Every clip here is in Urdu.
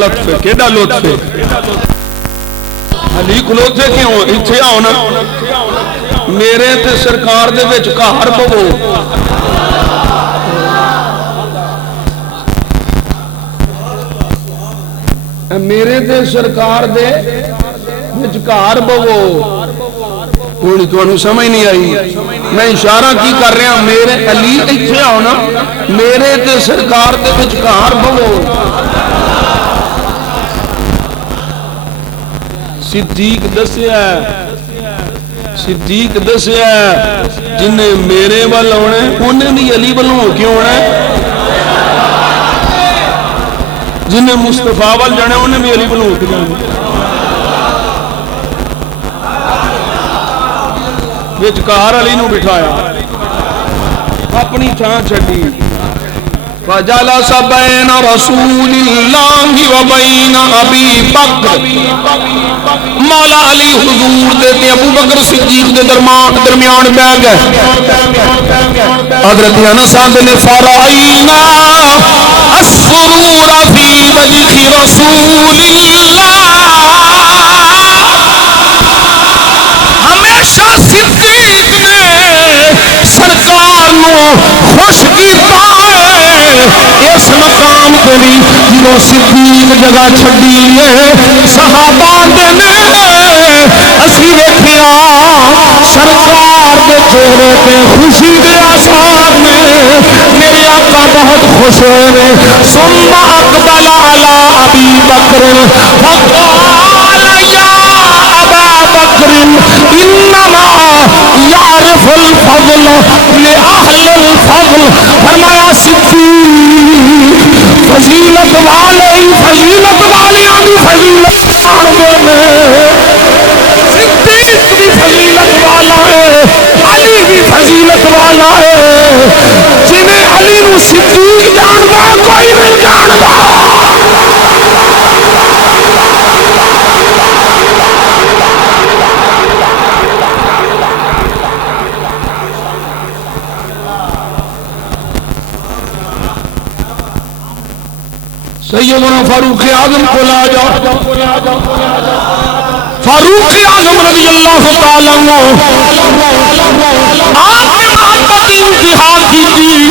کیڑا لطف جی کھلوتے کیوں اتنے آؤ نا میرے تے سرکار دے وچ گھر پو میرے تے سرکار دے وچ گھر پو کوئی نہیں تانوں سمجھ نہیں آئی میں اشارہ کی کر رہا میرے علی اتنے آؤ نا میرے تے سرکار دے وچ گھر پو صدیق دسیا جنہیں میرے وال آنا انہیں بھی علی والوں ہو کے آنا جنہیں مصطفیٰ وال جانا انہیں بھی علی والوں ہو کے جانا وچکار علی نو بٹھایا اپنی تھان چھڈی وجلس بین رسول اللہ و بین ابی بکر مولا علی حضور دیتے ابو بکر صدیق دے درمیان بیٹھ گئے حضرت انس نے فرائینا السرور فی وجہ رسول اللہ ہمیشہ صدیق نے سرکار نو خوش کیتا اس مقام کے لیے جنہوں صدیق جگہ چھڑی ہے صحابہ دے اسی ویکھیا سرکار دے چہرے تے خوشی دے آثار نے میرے آقا بہت خوش ہوئے ثم اقبل علی ابی بکر فقال یا ابا بکر انما یعرف الفضل لاہل الفضل فرمایا صدیق فضیلت والے فضیلت والیاں دی فضیلت مانتے ہیں صدیق دی فضیلت والا ہے علی دی فضیلت والا ہے جنہیں علی نو صدیق جاننا کوئی نہیں جانتا فاروق اعظم کو لا جا فاروق اعظم رضی اللہ تعالیٰ عنہ آپ نے محبت انتہا کی تھی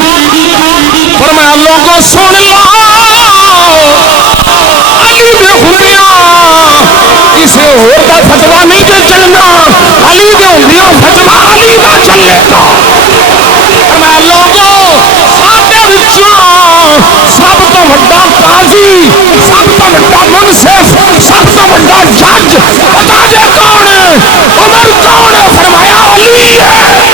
فرمایا لوگوں سن لو علی دے ہندیاں کسے اور دا فتوہ نہیں دے چلنا علی دے ہندیاں فتوہ علی دا چلے فرمایا لوگوں آتے وچوں سب تو بڑا قاضی سب تو بڑا منصف سب تو بڑا جج پتا جے کون ہے عمر کون ہے فرمایا علی ہے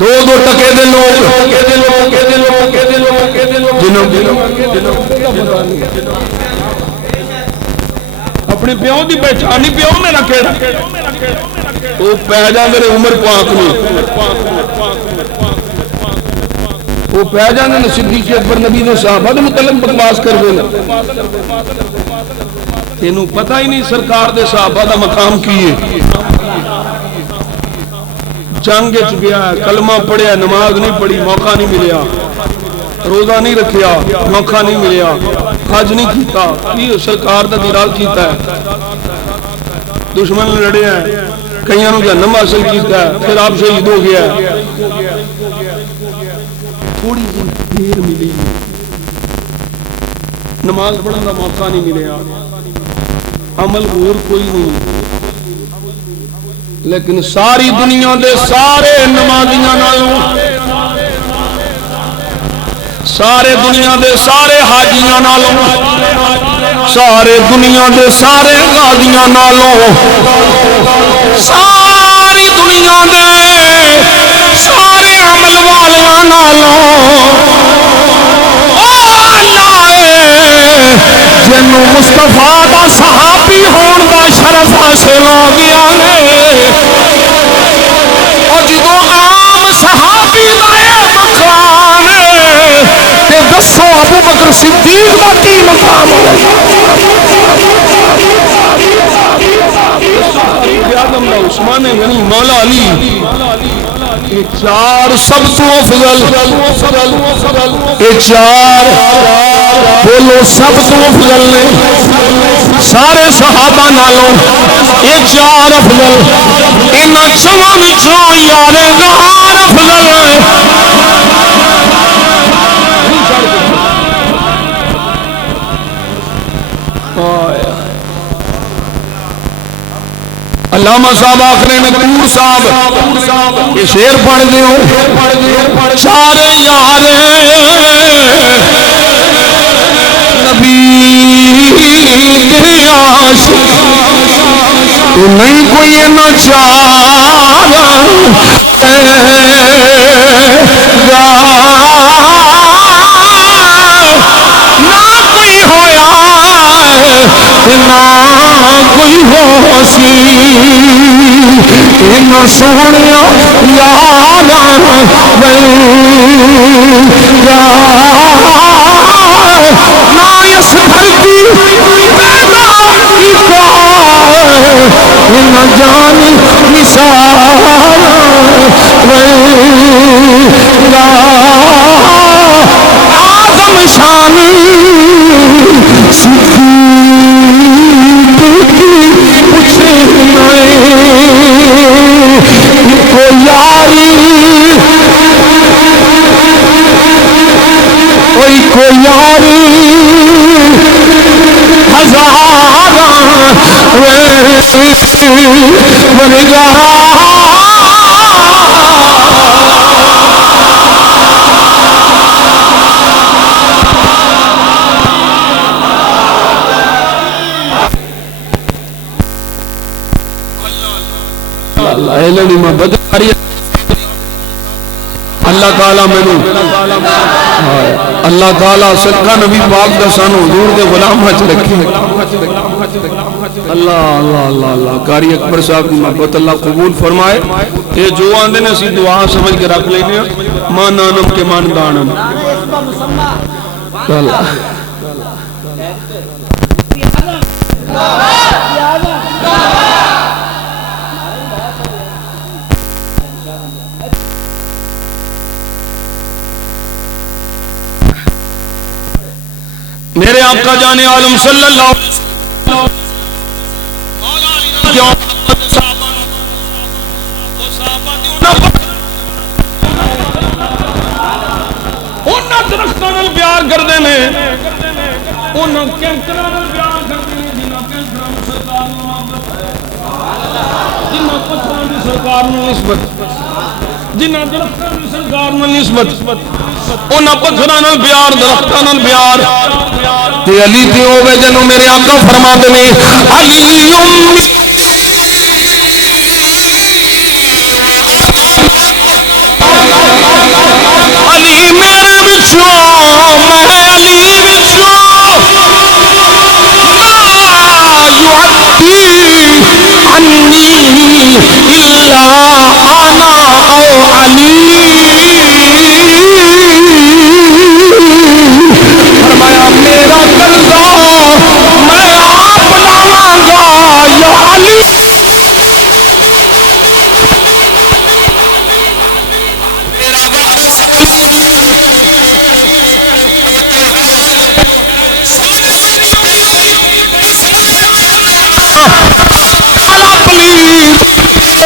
دو ٹکے دے لوگ جنہوں اپنی پیوں دی پہچانی پیوں میں نہ کھڑا وہ پہ جاندے نے عمر پاک نو وہ پہ جاندے نے صدیق اکبر نبی دے صحابہ دے متعلق بکواس کر دے انہوں پتہ ہی نہیں سرکار دے صحابہ دا مقام کیے جنگ چ گیا کلمہ پڑھیا نماز نہیں پڑھی موقع نہیں ملیا روزہ نہیں رکھیا موقع نہیں ملیا حج نہیں کیتا سرکار دا دیدار کیتا ہے دشمن نے لڑے ہیں کئیاں نو جہنم حاصل کیتا ہے پھر آپ شہید ہو گیا ہے نماز پڑھنے کا موقع نہیں ملیا عمل غور کوئی نہیں لیکن ساری دنیا دے سارے نمازیاں نالوں سارے دنیا دے سارے حاجیاں نالوں سارے دنیا دے سارے غازیاں نالوں ساری دنیا دے سارے عمل والیاں نالوں جنوں مصطفیٰ دا صحابی ہون دا شرف حاصل ہو گیا ہے اور جدوں عام صحابی دا مقام ہے تے دسو ابو بکر صدیق دا کی مقام ہے سب تو افضل یہ چار بولو سب تو افضل نے سارے صحابہ نالوں یہ چار افضل انہاں چواں وچوں یار غار افضل نے علامہ صاحب آخری میں تور صاحب شیر پڑھ دیو چار یار نبی دے عاشق نہیں کوئی نہ چار نہ کوئی ہویا نہ کوئی ہو سی نہ سونیا یار نہ اس دھرتی پیدا کی نہ جان مثال آدم شانی کو یاری کوئی کو یاری ہزار بن گیا اللہ تعالیٰ مینوں اللہ تعالیٰ صدقہ نبی پاک دا سانو حضور دے غلامہ چ رکھی اللہ اللہ اللہ اللہ قاری اکبر صاحب کی محبت اللہ قبول فرمائے یہ جو آندے نے اسی دعا سمجھ کے رکھ لیں گے مان نانم کے مان دانم اللہ میرے آقا جان عالم صلی اللہ علیہ وسلم کیوں انہاں درختاں نال پیار کردے نے انہاں کینکراں نال پیار جنہاں درختاں نال سرکار نال نسبت انہاں پتھراں نال پیار درختاں نال پیار تے علی تے ہوے جنوں میرے آقا فرماندے نے علی میرے وچوں میں علی وچوں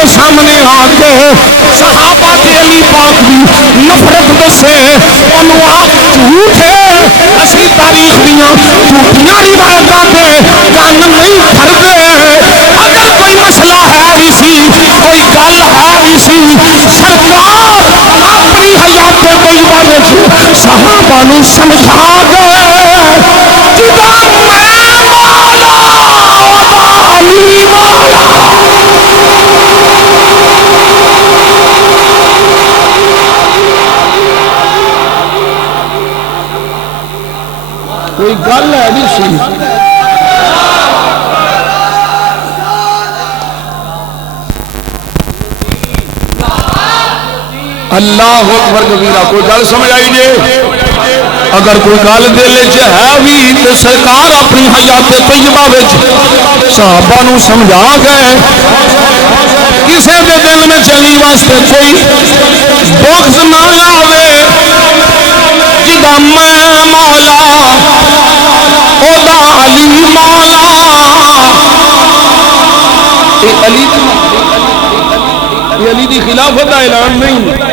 سامنے آتے علی پاک نفرت سے اسی تاریخیاں جھوٹیاں روایتاں دے کان نہیں پھڑتے اگر کوئی مسئلہ ہے بھی سی کوئی گل ہے بھی سی سرکار اپنی حیات طیبہ وچ صحابہ نوں سمجھا گئے جدا میں کوئی گل ہے بھی سی اللہ اکبر کبیرہ کوئی گل سمجھ آئی جے اگر کوئی گل دل چ ہے بھی تے سرکار اپنی حیات طیبہ وچ صحابہ نو سمجھا گئے کسے دے دل میں چلی واسطے کوئی بغض نہ آوے جدا میں مولا او دا علی مولا اے علی دی خلافت دا اعلان نہیں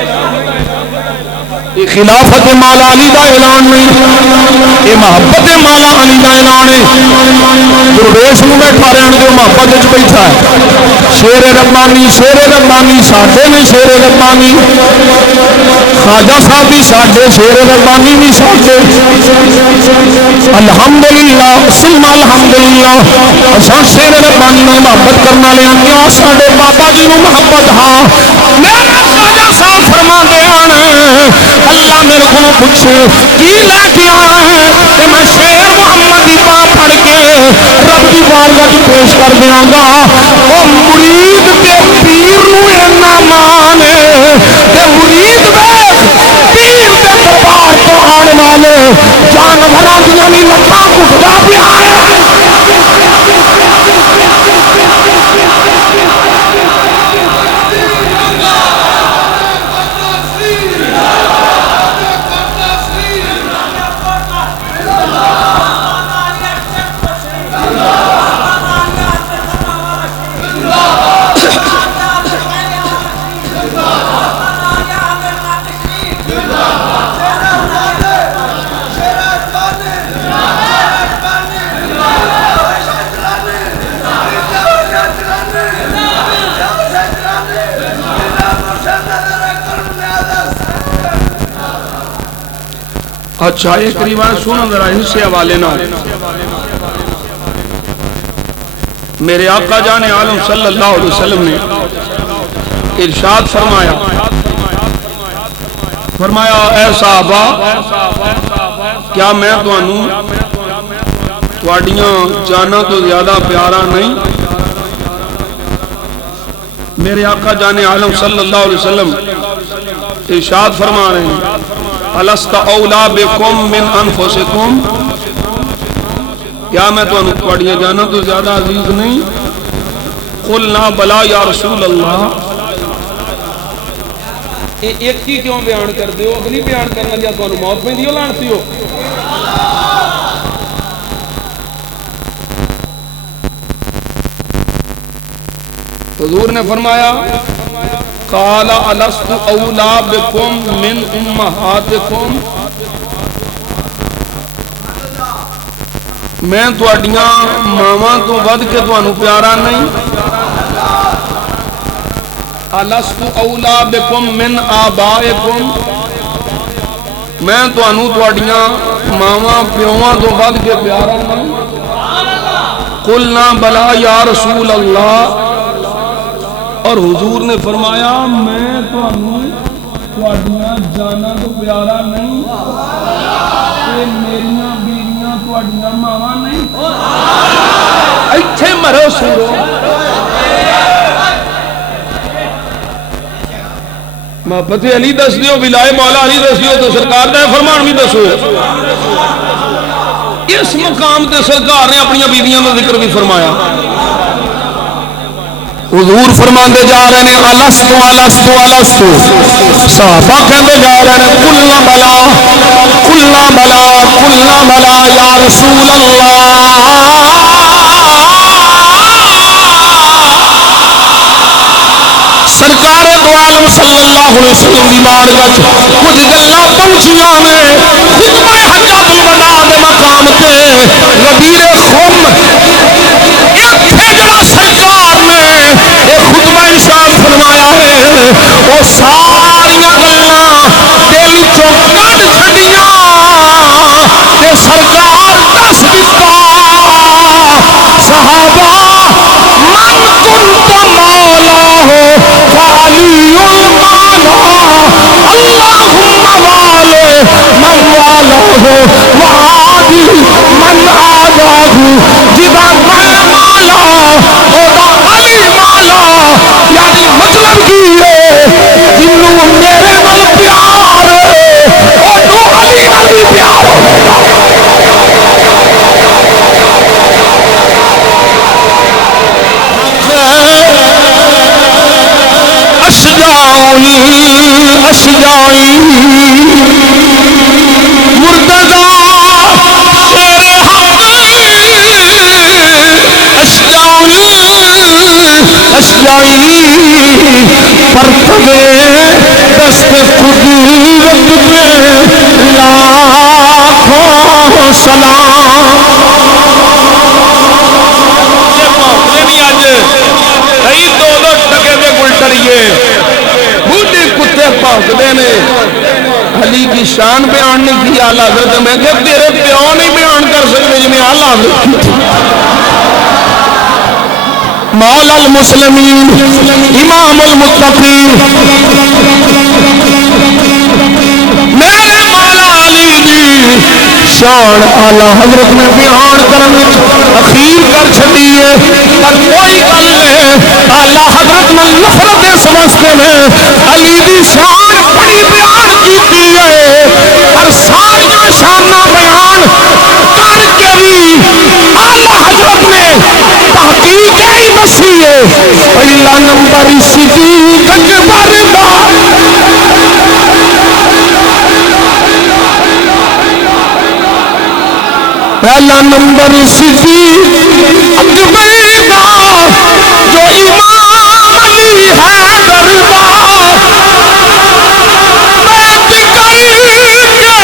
خلافت مولا علی دا اعلان نہیں یہ محبت مولا علی دا اعلان ہے درویش نو بیٹھا رہن دے محبت وچ بیٹھا ہے شیر ربانی ساڈے نے شیر ربانی خواجہ صاحب بھی ساڈے شیر ربانی بھی ساڈے الحمدللہ ثم الحمدللہ اساں شیر ربانی نو محبت کرن والے ہاں ساڈے بابا جی نو محبت ہاں خواجہ صاحب فرماتے ہیں اللہ میرے کو پوچھو کی لے کے آیا ہے کہ میں شیر محمد کی ماں پڑھ کے رب کی بارگاہ پیش کر دیاں گا او مرید دے پیر نو اینا مان تے مرید دے پیر دے دربار تو آن والے جانوراں دیاں دی وکھاں خدا بھی آیا اچھا ایک روایت سنو ذرا حصے حوالے نال میرے آقا جان عالم صلی اللہ علیہ وسلم نے ارشاد فرمایا اے صحابہ کیا میں تواڈیاں جاناں تو زیادہ پیارا نہیں میرے آقا جان عالم صلی اللہ علیہ وسلم ارشاد فرما رہے ہیں الست اولا بکم من انفسکم کیا میں تواڈیاں جاناں تو زیادہ عزیز نہیں قلنا بلا یا رسول اللہ ایک ہی کیوں بیان کر دو اگلی بیان کرنا جا تانوں موت میں دیو لانتی ہو حضور نے فرمایا قال الست اولا بکم من امہاتکم میں تواڈیاں ماواں تو ود کے تانوں پیارا نہیں الست اولا بکم من آبائکم میں تانوں تواڈیاں ماواں پیواں تو ود کے پیارا نہیں قلنا بلا یا رسول اللہ اور حضور نے فرمایا میں تواڈیاں جاناں تو پیارا نہیں میریاں بیویاں تواڈیاں ماواں نہیں ایتھے مرو سورو محبت علی دس دیو ولائے مولا علی دس دیو تو سرکار دا فرمان بھی دسو اس مقام تے سرکار نے اپنی بیویاں دا ذکر بھی فرمایا حضور فرماندے جا رہے ہیں الست صحابہ کہندے جا رہے ہیں قلنا بلا یا رسول سرکار دو عالم صلی اللہ علیہ وسلم دی بارگاہ کچھ گلاں پہنچیاں نے خطبہ حجۃ الوداع دے مقام تے لبیر خم ایتھے جڑا سرکار نے خطبہ ارشاد فرمایا ہے او ساریاں گلاں دل چوں کڈ چھڈیاں تے سرکار دس دتا صحابہ من کنت مولا ہو وعلی اللہم والے من والت ہو وعادی من آداہ جدا میں مالا او دا علی مالا یعنی مطلب کی ہے اشجائی مرتضی تیرے حق اشجائی مرتضی دست قدرت لاکھوں سلام کئی دو ٹکے دے گلٹریے بوڑھے کتے پھونکدے نے علی کی شان بیان نہیں کی اعلیٰ حضرت میں کہ تیرے پیو نہیں بیان کر سکتے جی میں اعلیٰ حضرت کی مولا المسلمین امام المتقین میرے مولا علی دی شان اعلیٰ حضرت نے بیان کرنا اخیر کر چھڑی ہے اور کوئی گل ہے اعلیٰ حضرت نے نفرت سمجھتے ہیں علی دی شان بڑی بیان کی ہے اور ساری شانہ بیان کر کے بھی اعلیٰ حضرت نے تحقیق ہی نسی ہے اللہ نمبر صدیق پہلا نمبر صدیق اکبر دا جو امام علی ہے دربار بیعت کر کے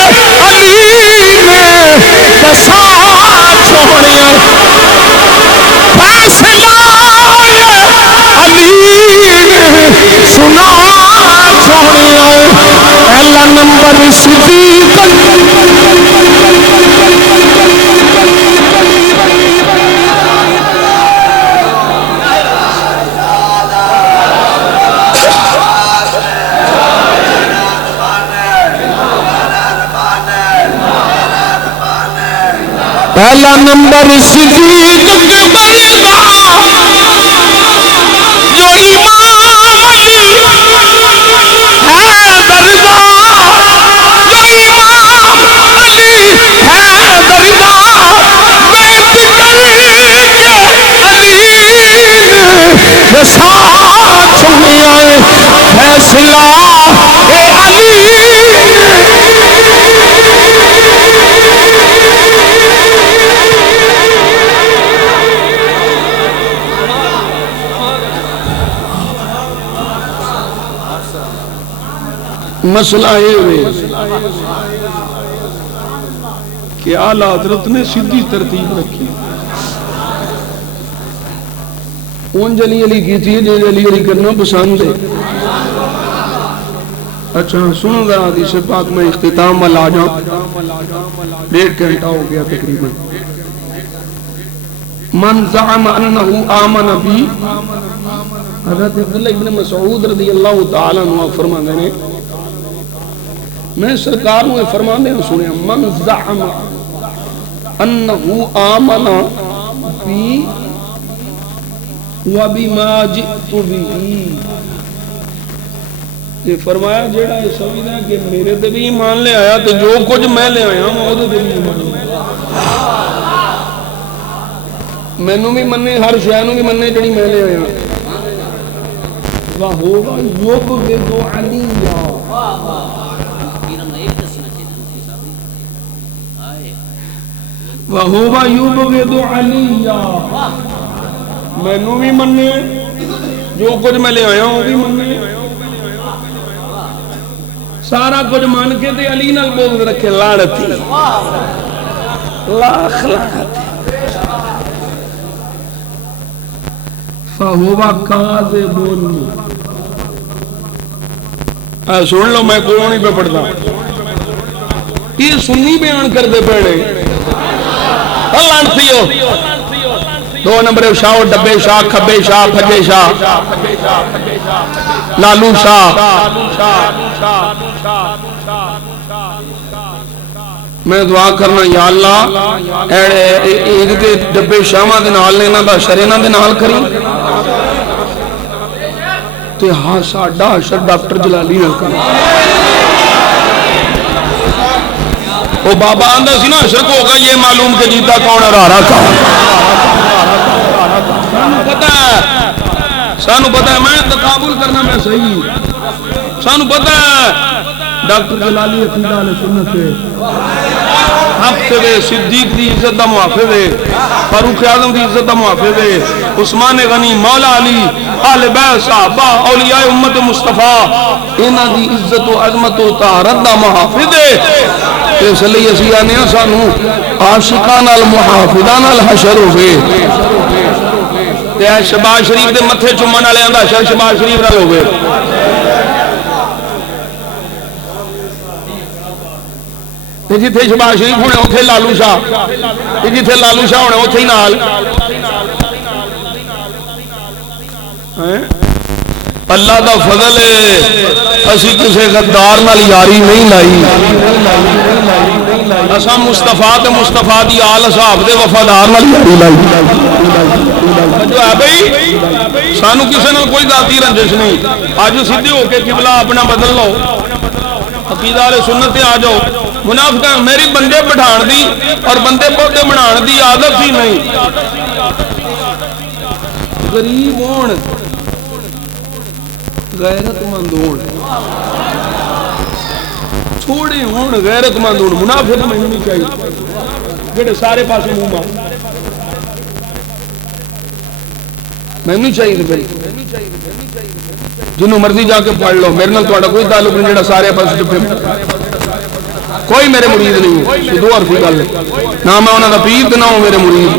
علی نے بسا چھوڑے فیصلہ علی نے سنا چھوڑے پہلا نمبر صدیق پہلا نمبر صدیق جو امام علی ہے دربار جو امام علی ہے دربار بیعت کر کے علی نے ساتھ چھوڑے فیصلہ علی مسئلہ ہے کہ اعلیٰ حضرت نے سیدھی ترتیب رکھی کون جلی علی کی تھی جلی علی کرنا پسند ہے اچھا سن رہا تھی شتات میں اختتام والا آ جاؤں 1.5 گھنٹہ ہو گیا تو تم من زعم انه آمن بی حضرت عبداللہ ابن مسعود رضی اللہ تعالیٰ عنہ فرمانے نے میں سرکار نے فرمانے سنے من زعم انه آمن بی وبما جئت به یہ فرمایا جیڑا سمجھنا کہ میرے تے بھی ایمان لے آیا تے جو کچھ میں لے آیا میں وہ تے بھی مینوں بھی مننے ہر شے نوں بھی مننے جڑی میں لے آیا وَهُوَ يُبْغِضُ عَلِيًّا وَهُوَ يُبْغِضُ عَلِيًّا مینوں بھی مننے جو کچھ میں لے آیا وہ بھی مننے سارا کچھ مان کے تے علی نال بغض رکھے لعنت لاکھ فہوا کاذب سن لو میں کولوں نہیں پہ پڑھتا یہ سنی بیان کرتے پڑھنے لعنتی ہو 2 نمبر شاہ ڈبے شاہ کھبے شاہ پھجے شاہ لالو شاہ میں دعا کرنا یا اللہ ایڈے ڈبے شاہاں دے نال لینا دا شرینا دے نال کری تے ہاں ساڈا حشر ڈاکٹر جلالی نہ کری وہ بابا آندا سی نا اشرک ہوگا یہ معلوم کہ جیتا کون ہے رارا کون. سانو پتہ ہے میں تقابل کرنا میں صحیح. سانو پتہ ہے ڈاکٹر جلالی عقیدہ علیہ سنت حق دے صدیق دی عزت دا محافظ ہے فاروق اعظم دی عزت دا محافظ ہے عثمان غنی مولا علی اہل بیت صحابہ اولیاء امت مصطفیٰ انہاں دی عزت و عظمت و طہارت دا محافظ ہے. اس لیے اسی آنے ہیں سانو عاشقاں نال محافظاں نال حشر ہوے تے شہباز شریف دے متھے چومن والےاں دا حشر شہباز شریف نال ہوے. جتھے شہباز شریف ہونے اتھے لالو شاہ جتھے لالو شاہ ہونے اتھے ہی نال. اللہ دا فضل ہے اسی کسے غدار نال یاری نہیں لائی. اساں مصطفیٰ تے مصطفیٰ دی آل اصحاب دے وفادار نال یاری لائی. بھائی سانو کسے نال کوئی ذاتی رنجش نہیں. اج سیدھے ہو کے قبلہ اپنا بدل لو عقیدہ علیہ سنت تے آ جاؤ. منافقاں میری بندے بٹھان دی اور بندے پودے بنان دی عادت ہی نہیں. غریب ہون غیرت مند ہون تھوڑے ہون غیرت مند ہون منافق میں نہیں چاہیے جڑے سارے پاس منہ مار مینوں چاہیے. جنوں مرضی جا کے پڑھ لو میرے نال تہاڈا کوئی تعلق نہیں جڑا سارے پاس ڈبے کوئی میرے مرید نہیں سدھو ہر دی گل نہ میں انہاں دا پیر تے نہ ہوں میرے مرید.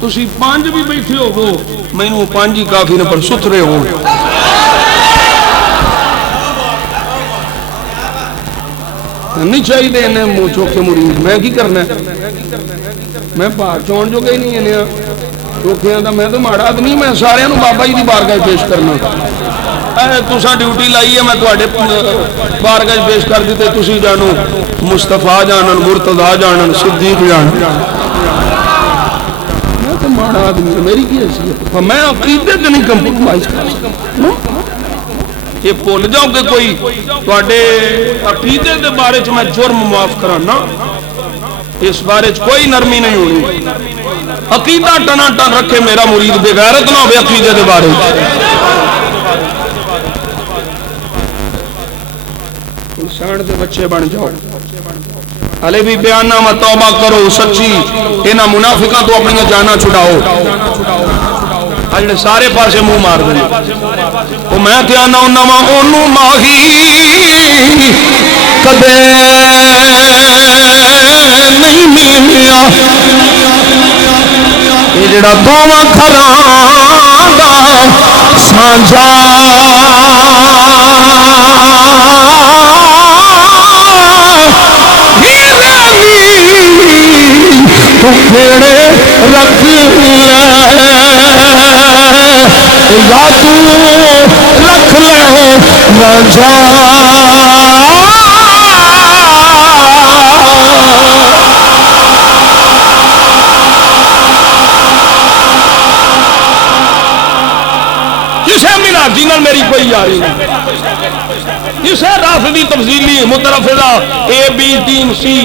تسی پانچ بھی بیٹھے ہو مینوں پانچ ہی کافی نے پر ستھرے ہون. نہیں چاہیے انہیں منہ چوک کے مرید میں کی کرنا ہے میں پاک چون جو گئی نہیں انہیں روکیاں دا میں تو ماڑا آدمی میں سارے نو بابا جی دی بارگاہ پیش کرنا. تساں ڈیوٹی لائی ہے میں تواڈے بارگاہ پیش کر دیتے تسی جانو مصطفیٰ جانن مرتضیٰ جانن صدیق جانن. ماڑا آدمی میری کی میں عقیدے تے نہیں کمپرومائز کرتا. یہ بھول جاؤ کہ کوئی تواڈے عقیدے دے بارے میں جرم معاف کرانا اس بارے کوئی نرمی نہیں ہونی. عقیدہ ٹنا ٹن رکھے میرا مرید بے غیرت نہ ہوئے عقیدے دے بارے. انسان دے بچے بن جاؤ علی بھی بیاننامہ توبہ کرو سچی انہاں منافقاں تو اپنی جاناں چھڑاؤ. اجلے سارے پاسے منہ مار دیں وہ میں تے آنا انہاں اونوں ماہی کدے نہیں ملیا. یہ جڑا دوواں کھراں دا سانجا تمہیڑے رکھ لے رکھ لے رانجھا. جسے مناجی نال میری کوئی یاری نہیں جسے رافضی تفضیلی مترفضہ اے بی ٹی سی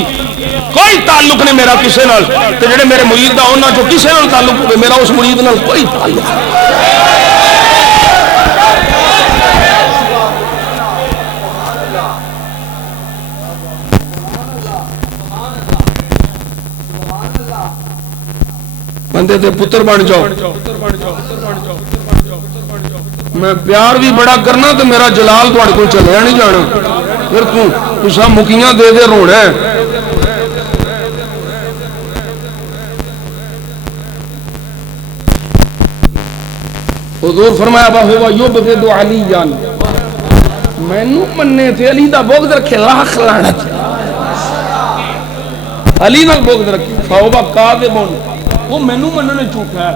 کوئی تعلق نہیں میرا کسے نال. تے جڑے میرے مرید دا انہاں جو کسے نال تعلق ہے میرا اس مرید نال کوئی تعلق نہیں. بندے دے پتر بن جاؤ. میں پیار بھی بڑا کرنا تو میرا جلال تواڈے کول چلیا نہیں جانا. پھر تساں مکیاں دے دے رونا ہے. حضور فرمایا ہوا یبغض علیٰ مینوں مننے تے علی دا بغض رکھے لاکھ لعنت. علی نال بغض رکھے فہو کاذب وہ مینوں مننے جھوٹا ہے.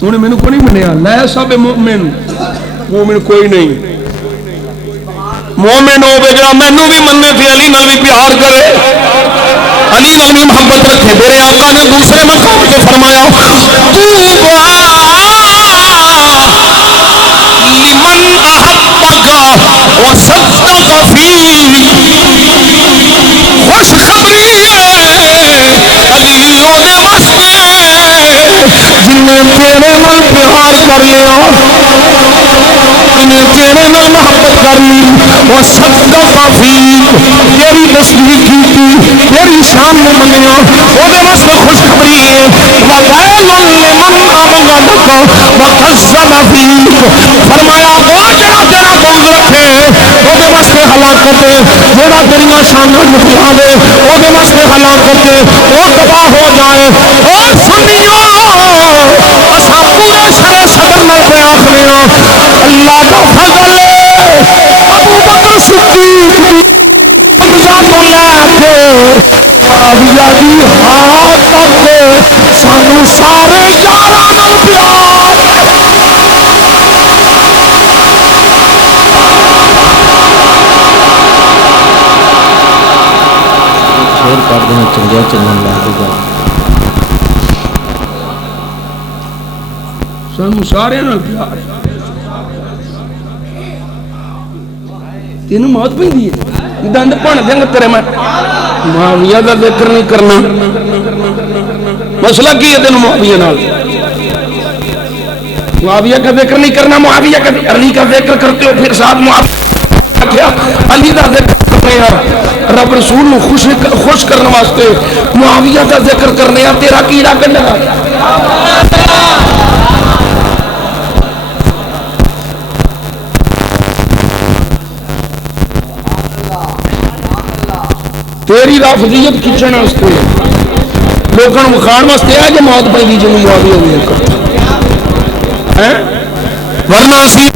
تو نے مینوں کو نہیں منیا لیس بمؤمن مومن کوئی نہیں. مومن ہوے جڑا مینوں بھی مننے تے علی نال بھی پیار کرے علی نال بھی محبت رکھے. میرے آقا نے دوسرے مقام سے فرمایا لمن احبک وصدق فی خوشخبری علی ہوئے واسطے جنہیں تیرے نال پیار کر لیا جنہیں تیرے نال محبت کر لی وصدق فی تیری تصدیق کی تیری شان میں منیا وہ واسطے خوشخبری ہے وقال لمن وحسن فی فرمایا وہ جڑا تیرا بغض رکھے وہ واسطے ہلاکت ہے جڑا تیری شان میں مٹھاوے وہ واسطے ہلاکت ہے وہ تباہ ہو جائے او سنیو اسا پورے سارے صبر نال قیاس لیا اللہ کا فضل ابو بکر صدیق سانو لے کے معاویہ دی حالت سانو سارے سانو سارے تین موت پہ دی دند پڑ دیں گے تیرے میں معاویہ دا ذکر نہیں کرنا مسئلہ کی ہے تین معاویہ نال معاویہ کا ذکر نہیں کرنا معاویہ کا علی کا ذکر کرتے ہو پھر ساتھ معاویہ علی دا ذکر کرنے ہیں رب رسول کو خوش کرنے واسطے معاویہ دا ذکر کرنے ہیں تیرا کیڑا کرنے ہیں تیری رافضیت کھچن واسطے لوگوں کو مکھان واسطے ہے کہ موت پہ دی جنوں معاویہ ہوئی ورنہ اسی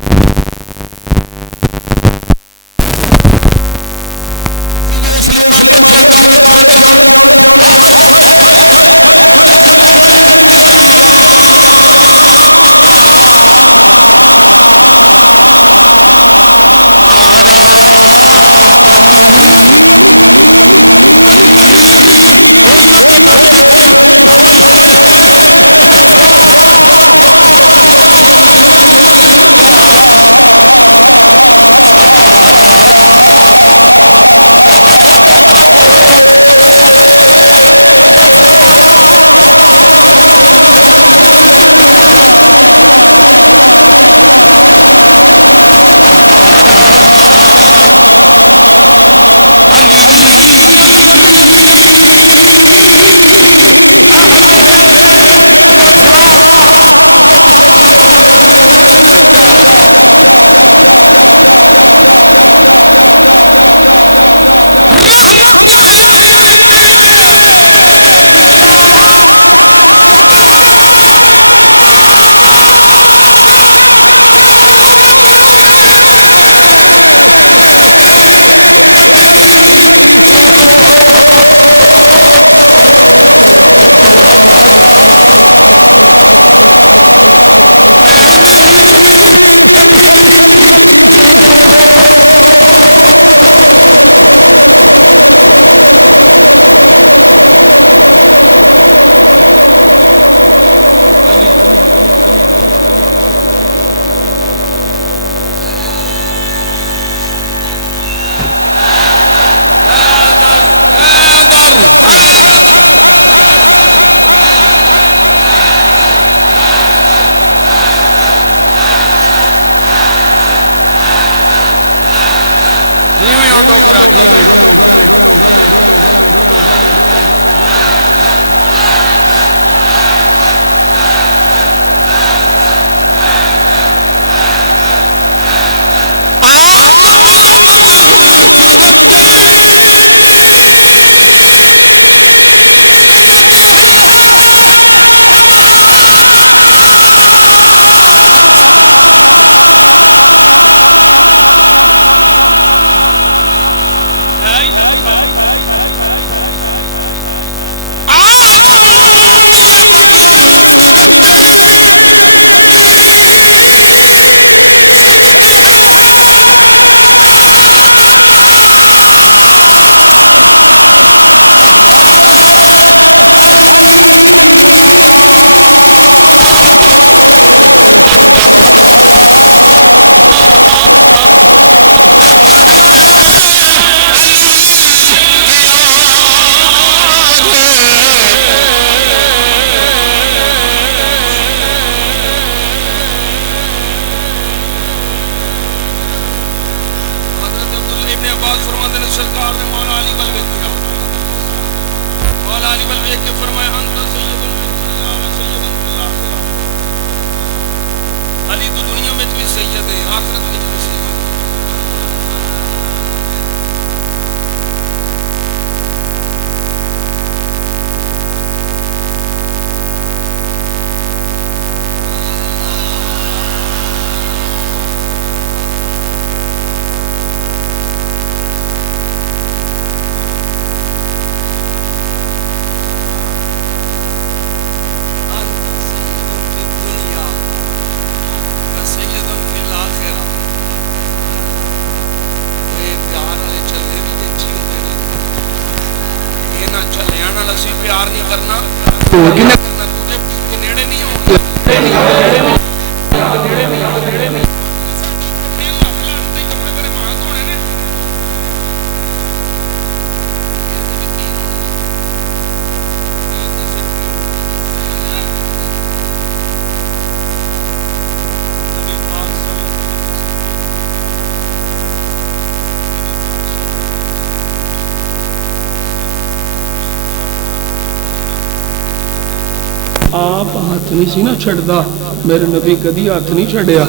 نہیں سی چھڑدا میرے نبی کدی ہاتھ نہیں چھڑیا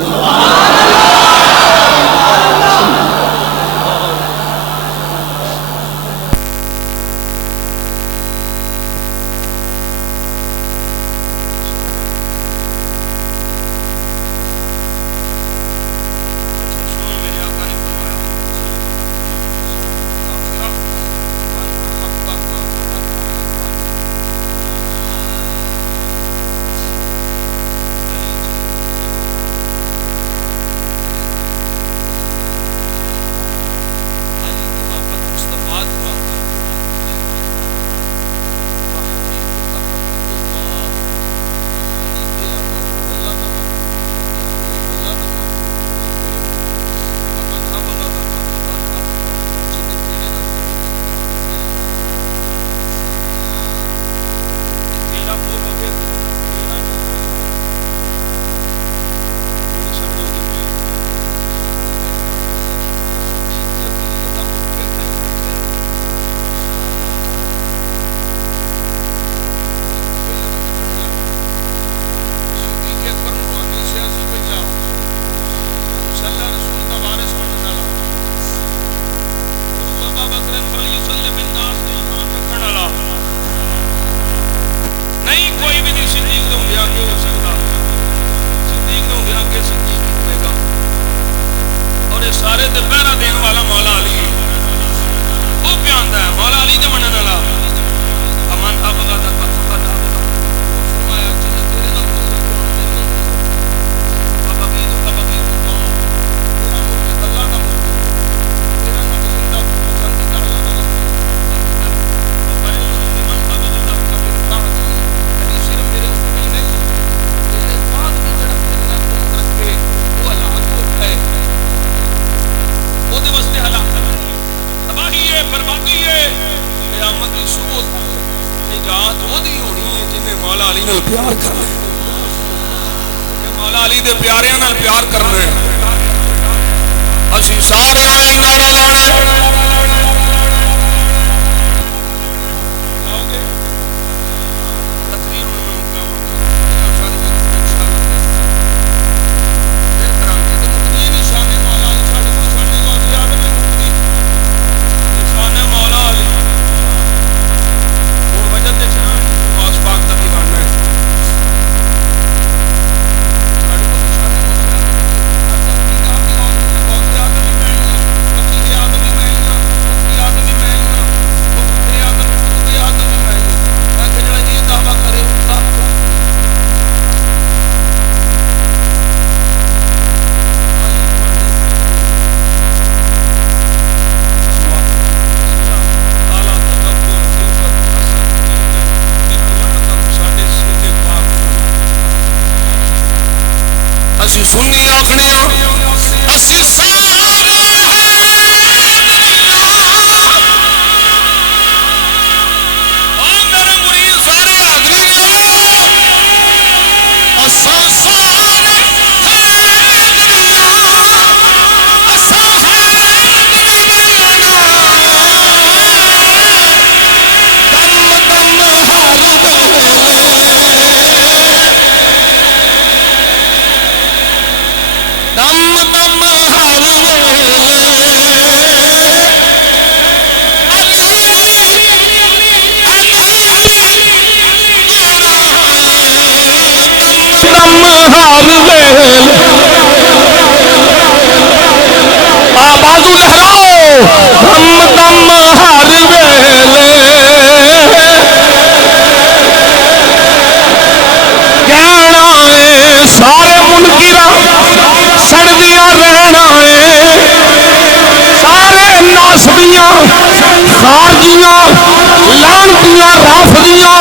تفدیاں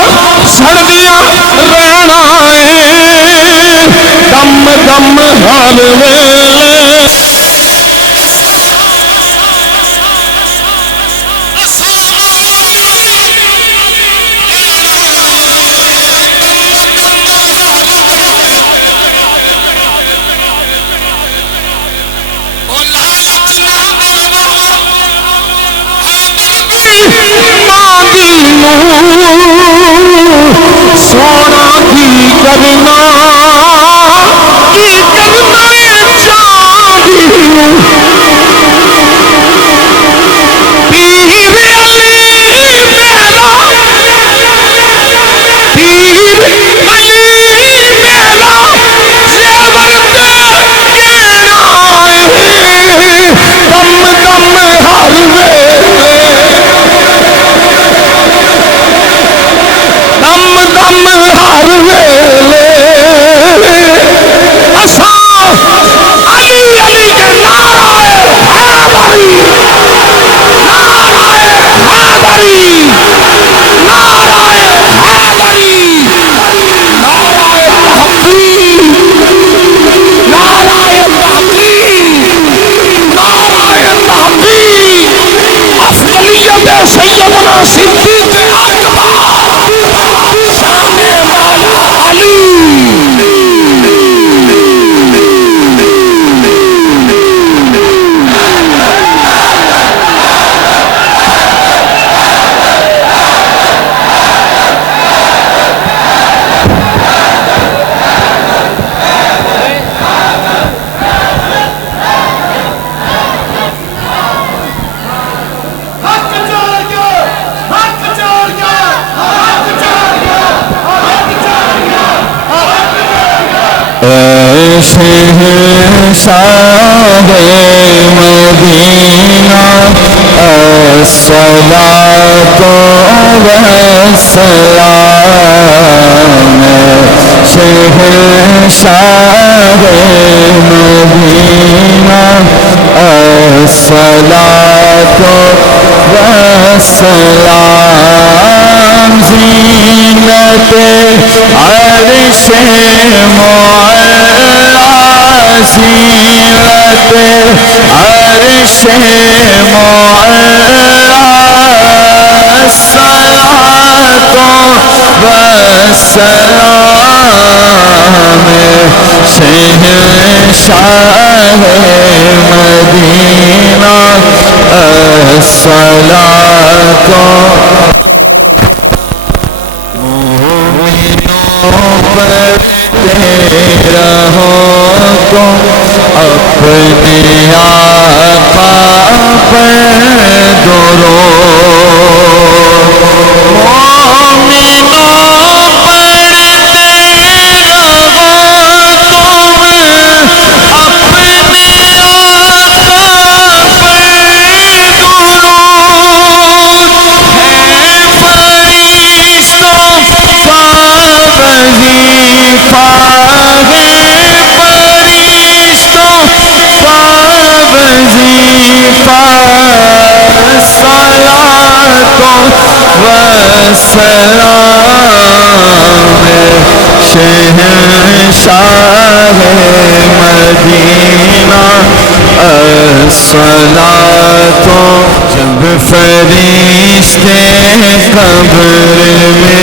سڑدیاں رہنا ہے دم دم ہر ویلے سونا کی کرنا چاندی پیر علی میلا پیر علی میلا زیور دینا دم دم ہر دم دم ہر ویلے اسا علی علی کے نعرہ حیدری نعرہ حیدری نعرہ حیدری نعرہ تحقیق نعرہ تحقیق نعرہ تحقیق افضلیت سیدنا صدیق اکبر سامنے مولا علی شہنشاہ مدینہ الصلاۃ والسلام شہنشاہ مدینہ الصلاۃ والسلام زینت عرش عرش معلا الصلاۃ والسلام شہنشاہ مدینہ اپنے آقا پر جب فرشتے قبر میں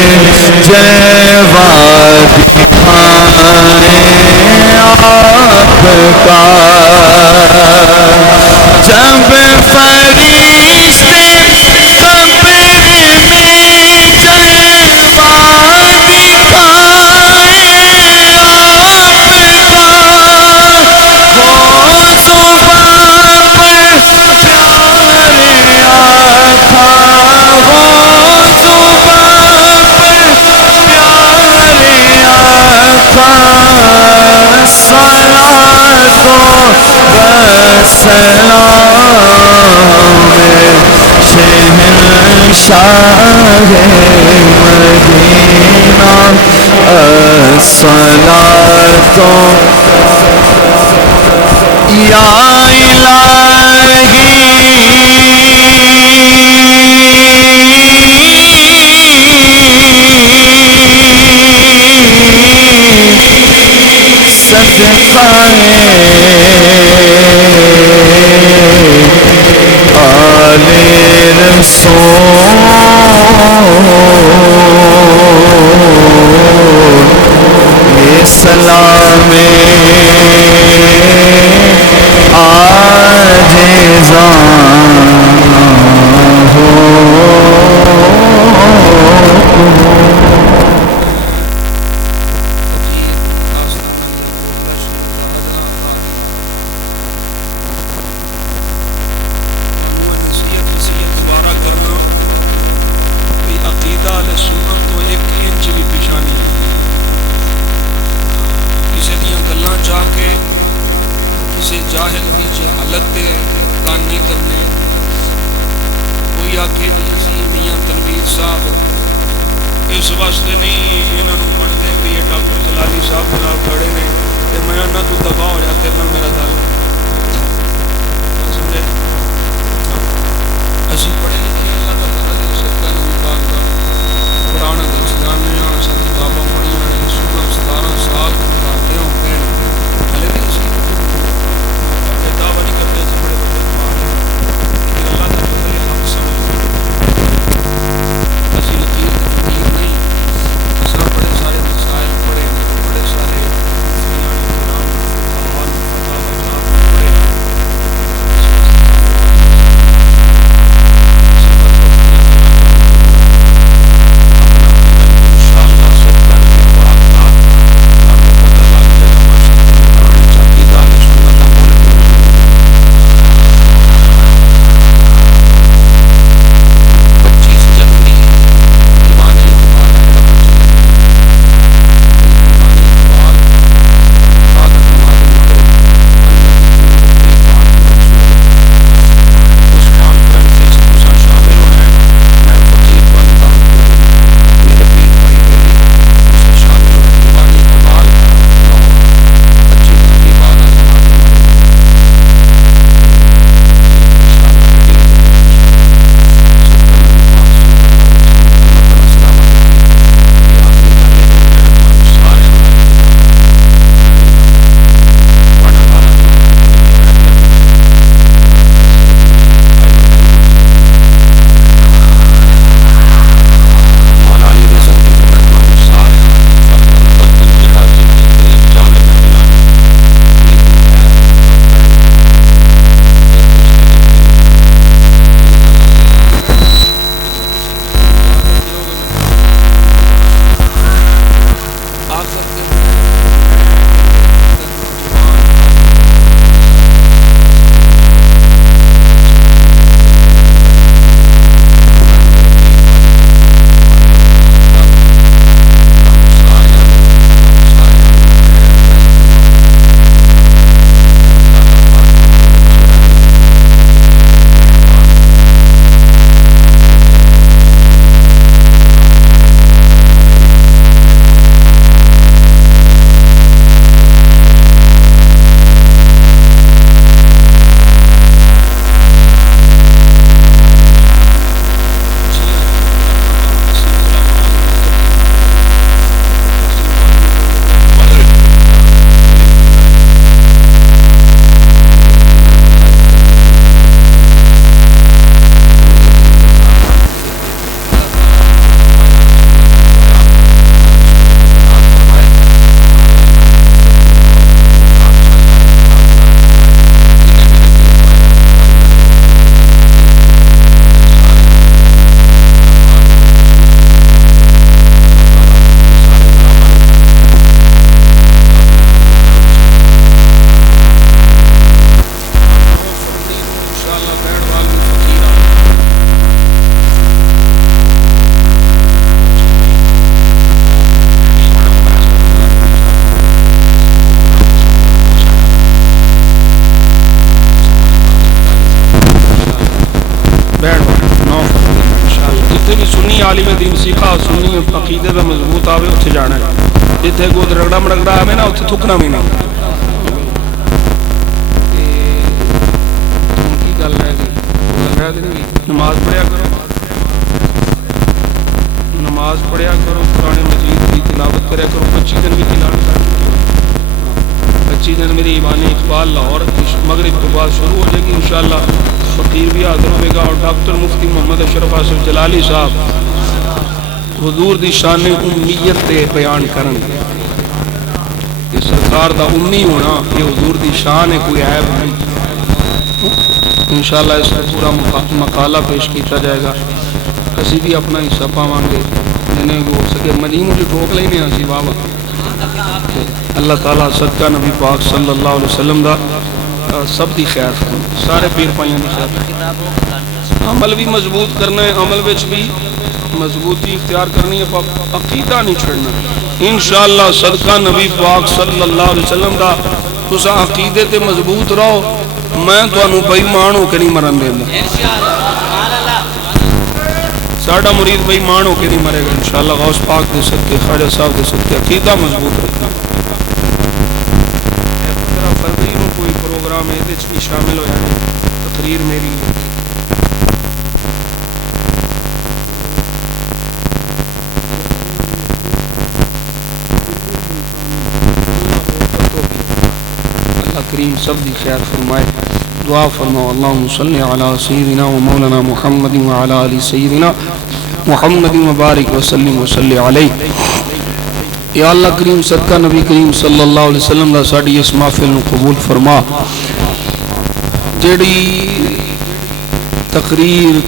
حضور دی شان امیت کے بیان کرنا اس سرکار دا امی ہونا یہ حضور دی شان ہے کوئی عیب نہیں انشاءاللہ اس کے پورا مقالہ پیش کیا جائے گا اسی بھی اپنا حصہ پاواں انہیں وہ سکے مدینہ کی بول رہی ہیں اسی واپس اللہ تعالیٰ صدقہ نبی پاک صلی اللہ علیہ وسلم دا سب کی خیر سارے پیر پائیں عمل بھی مضبوط کرنا ہے، عمل وچ بھی مضبوطی اختیار کرنی ہے، عقیدہ نہیں چھڑنا ہے انشاءاللہ صدقہ نبی پاک صلی اللہ علیہ وسلم دا تساں عقیدے تے مضبوط رہو، میں تانوں بے ایمان ہو کے نہیں مرن دینا، ساڈا مرید بے ایمان ہو کے نہیں مرے گا انشاءاللہ غوث پاک دے صدقے خواجہ صاحب دے صدقے عقیدہ مضبوط محمد وعلى آل سیدنا محمد مبارک وسلم علیہ۔ یا اللہ کریم صدقہ نبی کریم صلی اللہ علیہ وسلم دا ساڈی اس محفل نو قبول فرما، جیڑی تقریر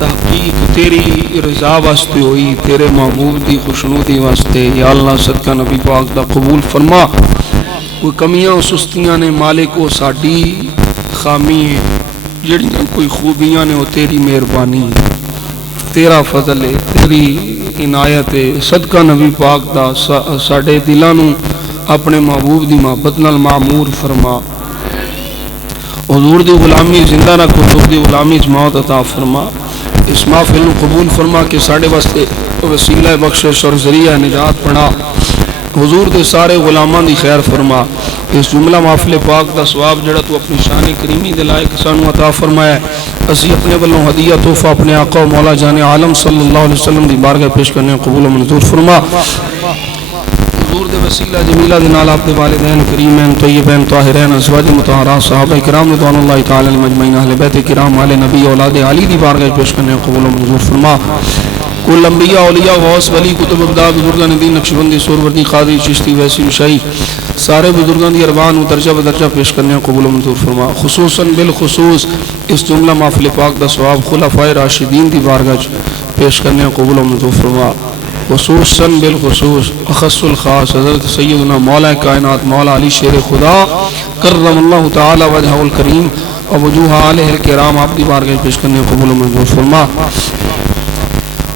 تحقیق تیری رضا واسطے ہوئی، تیرے محبوب دی خوشنودی واسطے، یا اللہ صدقہ نبی پاک دا قبول فرما۔ کوئی کمیاں و سستیاں نے مالک و ساڈی خامی جڑی کوئی خوبیاں نے وہ تیری مہربانی، تیرا فضل ہے، تیری عنایت ہے، صدقہ نبی پاک دا ساڈے دلاں نو اپنے محبوب دی محبت نال معمور فرما، حضور دی غلامی زندہ رکھ، حضور دی غلامی موت عطا فرما، اس محفل نو قبول فرما کہ ساڈے واسطے وسیلہ بخشش اور ذریعہ نجات بنا، حضور دے سارے غلاماں دی خیر فرما، اس جملہ محفل پاک دا ثواب جڑا تو اپنی شان کریمی دے لائق سانو عطا فرمایا ہے، اسی اپنے والوں ہدیہ تحفہ اپنے آقا و مولا جان عالم صلی اللہ علیہ وسلم دی بارگاہ پیش کرنے قبول و منظور فرما، حضور دے وسیلہ جمیلہ دے نال آپ دے والدین کریمین طیبین طاہرین ازواج مطہرات صحابہ کرام رضوان اللہ تعالی مجمعین اہل بیت کرام آل نبی اولاد علی دی بارگاہ پیش کرنے قبول و منظور فرما، کل انبیاء اولیاء غوث ولی کتب ابداع بزرگان دین نقشبندی سوروردی قادری چشتی ویسی مشائی سارے بزرگان دی اربعان و درجہ بدرجہ پیش کرنے قبول و منظور فرما، خصوصاً بالخصوص اس جملہ محفل پاک دا ثواب خلفائے راشدین دی بارگاہ پیش کرنے قبول و منظور فرما، خصوصاً بالخصوص اخص الخاص حضرت سیدنا مولا کائنات مولا علی شیر خدا کرم اللہ تعالی وجہہ الکریم و وجوہ آلہ الکرام آپ دی بارگاہ پیش کرنے قبول و منظور فرما،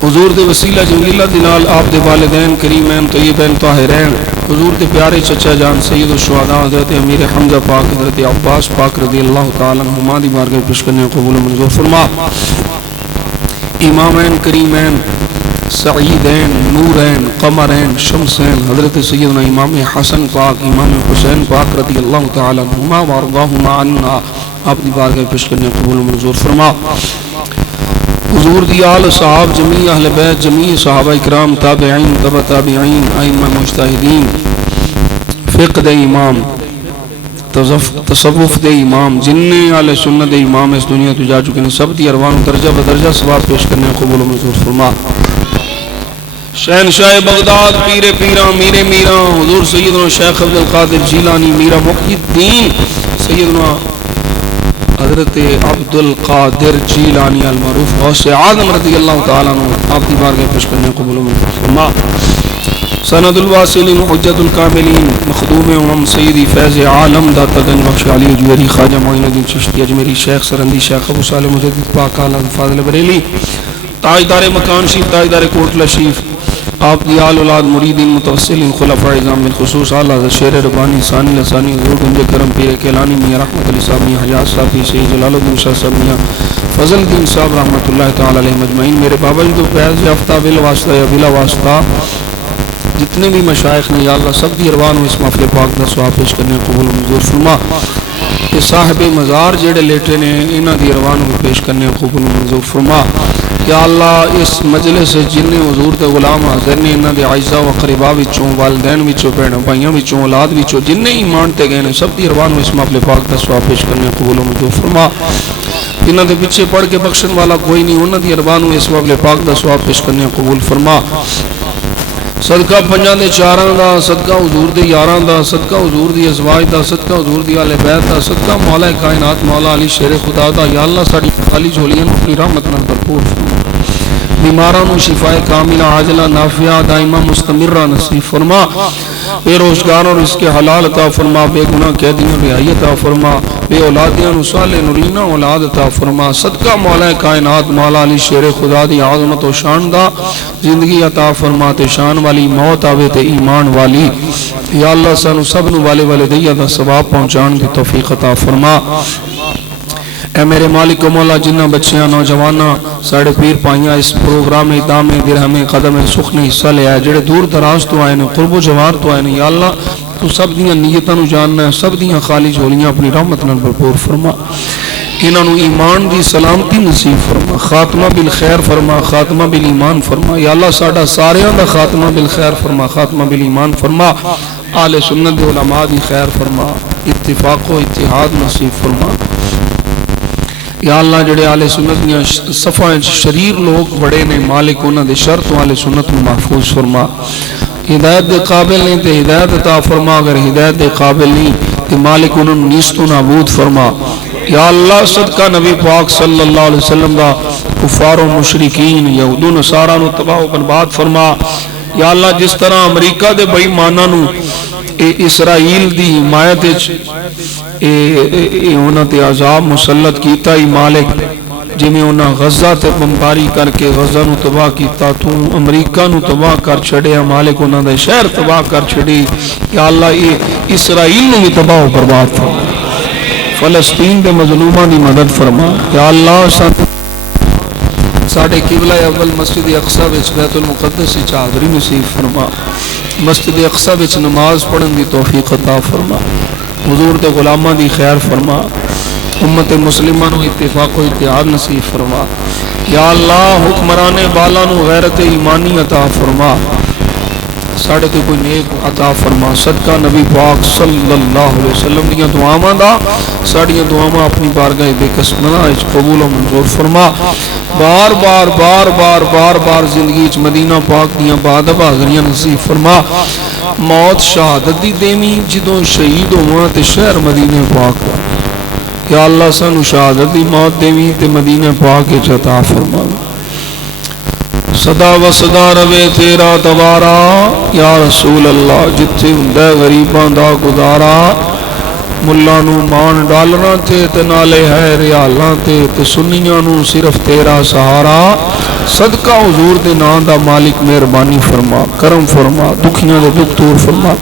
حضور دے وسیلہ جمیلہ دنال آپ دے والدین کریمین طیبین طاہرین، حضور کے پیارے چچا جان سید الشہداء حضرت امیر حمزہ پاک حضرت عباس پاک رضی اللہ تعالی عنہما دی بارگاہ پیش کرنے قبول و منظور فرما، امامین کریمین سعیدین نورین قمرین شمسین حضرت سیدنا امام حسن پاک امام حسین پاک رضی اللہ تعالی عنہما وارضاہما عنا آپ دی بارگاہ پیش کرنے قبول و منظور فرما، حضور دی آل صحاب جمیع اہل بیت جمیع صحابہ اکرام تابعین تبع تابعین ائمہ مجتہدین فقہ دے امام تصوف دے امام جننے آل سنت دے امام اس دنیا تو جا چکے ہیں، سب دی ارواح درجہ بدرجہ ثواب پیش کرنے قبول و منظور فرما، شہنشاہ بغداد پیر پیراں میر میراں حضور سیدنا شیخ عبد القادر جیلانی میرا محی الدین سیدنا حضرت عبد القادر جیلانی المعروف غوث اعظم رضی اللہ تعالیٰ عنہ آپ کی بارگاہ پیش کرنے قبول و منظور فرما، سند الواصلین حجت الکاملین مخدوم امم سیدی فیض عالم داتا گنج بخش علی اجویری خواجہ معین الدین چشتی اجمیری شیخ سرندی شیخ ابو صالح مجدد پاک عالم فاضل بریلی تاجدار مکان شریف تاجدار کوٹلہ شریف آپ کی آل اولاد مریدین متوسلین خلفاء اعظام بالخصوص اعلیٰ شیر ربانی ثانی لسانی حضور گنج کرم پیر کیلانی میرا حکم صاحب ریاض صاحب سید جلال الدین صاحب فضل بن صاحب رحمۃ اللہ تعالی علیہ میرے بابا جی تو فیض یافتہ بالواسطہ یا بلا واسطہ جتنے بھی مشائخ نے یا اللہ سب کی ارواح میں اس موقع پاک میں ثواب پیش کرنے قبول منظور فرما، کہ صاحب مزار جڑے لیٹے نے انہاں دی ارواح میں پیش کرنے قبول منظور فرما، کہ اللہ اس مجلس جن حضور کے غلام حاضر نے انہاں دے اعزاء و قریبا وچوں والدین وچوں بہن بھائیاں وچوں اولاد وچوں جن ایمان تے گئے نے سب کی ارواح میں اس موقع پاک میں ثواب پیش کرنے قبول منظور فرما، انہاں دے پیچھے پڑھ کے بخشن والا کوئی نہیں، انہاں دی ارواح میں اس موقع پاک میں ثواب پیش کرنے قبول فرما، صدقہ پنجاں دے چاراں دا صدقہ حضور دے یاراں دا صدقہ حضور دی ازواج دا صدقہ حضور دی اہل بیت دا صدقہ مولا کائنات مولا علی شیر خدا دا یا اللہ ساڈی خالی جھولیاں کی رحمت نال بھرپور، بیماراں نو شفا کاملہ عاجلہ نافعہ دائمہ مستمرہ نصیب فرما، بے روزگاراں نو اس کے حلال عطا فرما، بے گناہ قیدیوں کی رعایت عطا فرما، تے اولادیاں نو صالح نورینہ اولاد عطا فرما صدقہ مولا کائنات مولا علی شیر خدا دی عظمت و شان دا زندگی عطا فرما تے شان والی موت آوے تے ایمان والی یا اللہ سانو سب نو والے والدیہ دا ثواب پہنچان دی توفیق عطا فرما اے میرے مالک و مولا جنہ بچیاں نوجواناں ساڑھے پیر پائیاں اس پروگرام اتام درہم قدم سکھ نے حصہ لیا ہے جڑے دور دراز تو آئے نے قرب و جوار تو آئے نے یا اللہ تو سب دیاں نیتاں نو جاننا ہے سب دیاں خالی جھولیاں اپنی رحمت نال بھرپور فرما انہاں نو ایمان دی سلامتی نصیب فرما خاتمہ بالخیر فرما خاتمہ بالایمان فرما یا اللہ ساڈا ساریاں دا خاتمہ بالخیر فرما خاتمہ بالایمان فرما اہل سنت و علماء دی خیر فرما اتفاق و اتحاد نصیب فرما یا اللہ جڑے اہل سنت دیاں صفاں شریر لوگ بڑے نے مالک انہاں دے شر تو اہل سنت کو محفوظ فرما ہدایت دے قابل نہیں تے ہدایت عطا فرما اگر ہدایت دے قابل نہیں تے مالک انہاں نو نیست و نابود فرما یا اللہ صدقہ نبی پاک صلی اللہ علیہ وسلم دا کفار و مشرکین یہود و نصارا نو تباہ و برباد فرما یا اللہ جس طرح امریکہ دے بے ایماناں نو اسرائیل دی حمایت وچ انہاں تے عذاب مسلط کیتا ہی مالک جویں انہاں غزہ تے بمباری کر کے غزہ نو تباہ کیتا تو امریکہ نو تباہ کر چھڑیا مالک انہاں دے شہر تباہ کر چھڑی یا اللہ یہ اسرائیل نو بھی تباہ و برباد فرما فلسطین دے مظلوماں دی مدد فرما یا اللہ ساڈے قبلہ اول مسجد اقصی وچ بیت المقدس وچ حاضری نصیب فرما مسجد اقصی وچ نماز پڑھن دی توفیق عطا فرما حضور دے غلاماں دی خیر فرما امت مسلمہ نو اتفاق و اتحاد نصیب فرما یا اللہ حکمران بالا نو غیرت ایمانی عطا فرما ساڑھے تے کوئی نیک عطا فرما صدقہ نبی پاک صلی اللہ علیہ وسلم دیاں دعاواں دا ساڑھیاں دعاواں اپنی بارگاہ بے قسمنا اچ قبول و منظور فرما بار بار بار بار بار بار زندگی اچ مدینہ پاک دیاں بادب حاضریاں نصیب فرما موت شہادت دی دیمی جدوں شہید ہوا تے شہر مدینہ پاک یا اللہ سانو شہادت دی موت دیوی تے مدینہ پاک اچ عطا فرما صدا و صدا روے تیرا دوارا یا رسول اللہ جتھے ہندے غریباں دا گزارا ملا نو مان ڈالنا تے نالے ہے ریالاں تے سنیاں نو صرف تیرا سہارا صدقہ حضور دے نام دا مالک مہربانی فرما کرم فرما دکھیاں دے دکھ دور فرما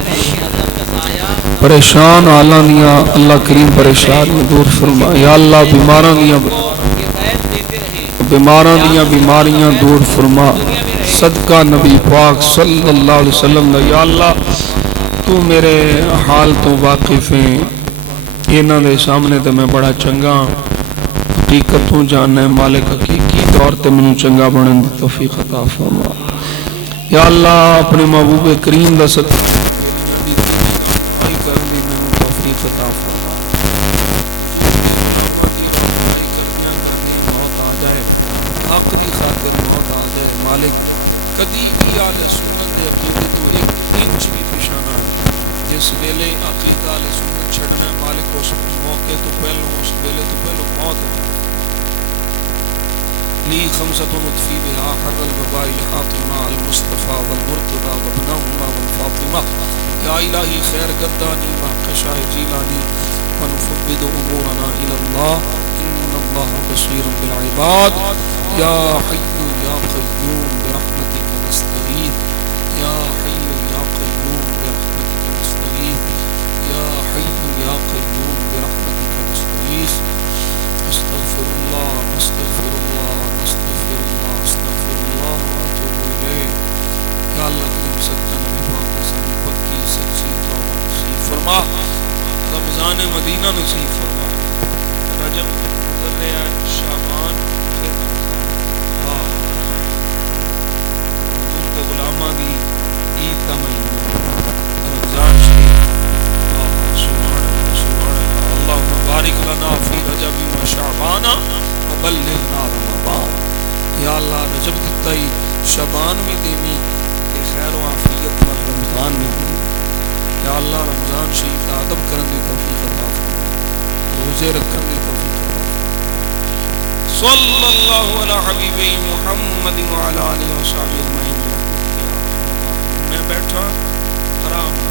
پریشان حالاں دیاں اللہ کریم پریشان دور فرما یا اللہ بیماراں دیاں بیماریاں دور فرما صدقہ نبی پاک صلی اللہ علیہ وسلم یا اللہ تو میرے حال تو واقف ہیں انہاں دے سامنے تے میں بڑا چنگا حقیقت تو جاننا ہے مالک حقیقت طور تے مینوں چنگا بنن دی توفیق عطا فرما یا اللہ اپنے محبوب کریم دا صدقہ حضور کے غلاموں کی رہنمائی کر دیا موت آ جائے حق صلی اللہ علیہ وسلم